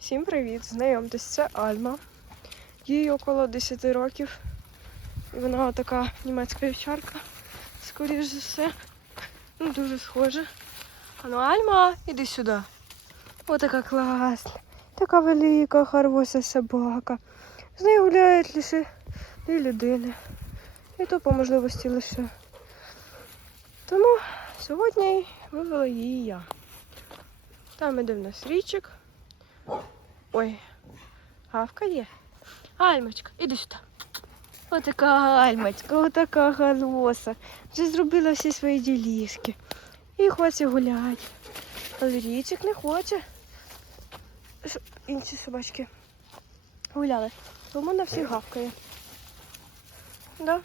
Всім привіт! Знайомтесь, це Альма. Їй около 10 років. І вона така німецька вівчарка. Скоріш за все. Ну, дуже схожа. А ну, Альма, іди сюди. О, така класна. Така велика, хороша собака. З нею гуляють лише дві людини. І то по можливості лише. Тому сьогодні вивела її я. Там іде в нас річик. Ой, гавка є. Альмочка, іди сюди. Отака Альмочка, отака галоса. Вже зробила всі свої ділішки. І хоче гуляти. Але річик не хоче. Інші собачки гуляли. Тому на всіх гавкає. Да?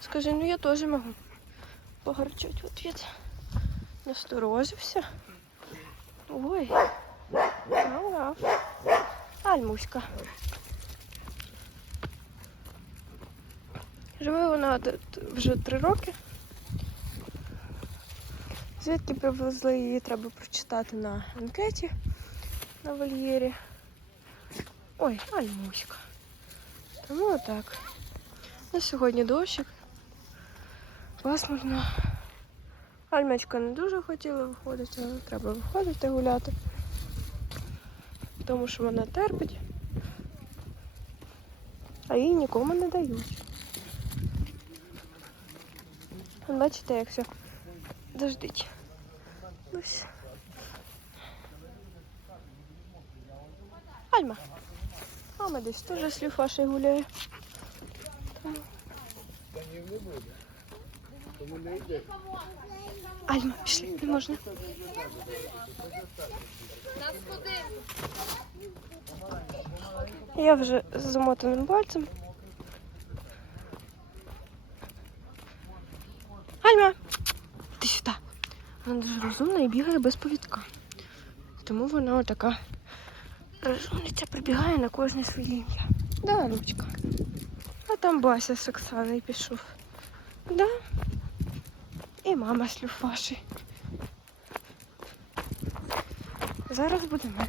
Скажи, ну я теж можу погарчуть в ответ. Насторожився. Ой. Ага. Альмуська. Живе вона тут вже три роки. Звідки привезли її, треба прочитати на анкеті на вольєрі. Ой, Альмуська. Тому отак. На сьогодні дощик. Пасмурно. Альмечка не дуже хотіла виходити, але треба виходити гуляти. Тому що вона терпить, а їй нікому не дають. Вон Бачите, як все дождить. Ось. Альма. Мама десь теж з Люфашею гуляє. Там. Альма, пішли, не можна. Я вже з замотаним пальцем. Альма! Ти сюди. Вона дуже розумна і бігає без повідка. Тому вона така розумниця прибігає на кожне своє ім'я. Да, Любочка. А там Бася з Оксаною пішов. Да. І мама з Люфаші. Зараз будемо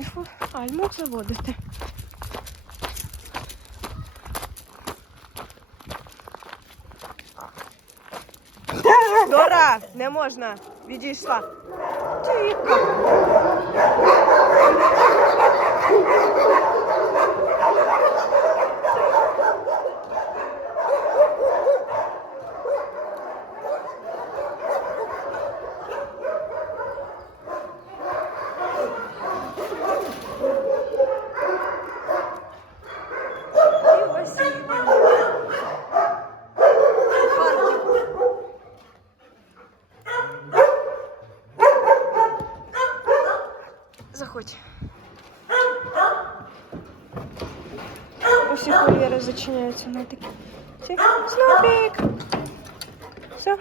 Альму заводити. Дора, не можна. Відійшла. Тихо. Заходь. Усі кур'єри зачиняються на такі. Снопік! Все,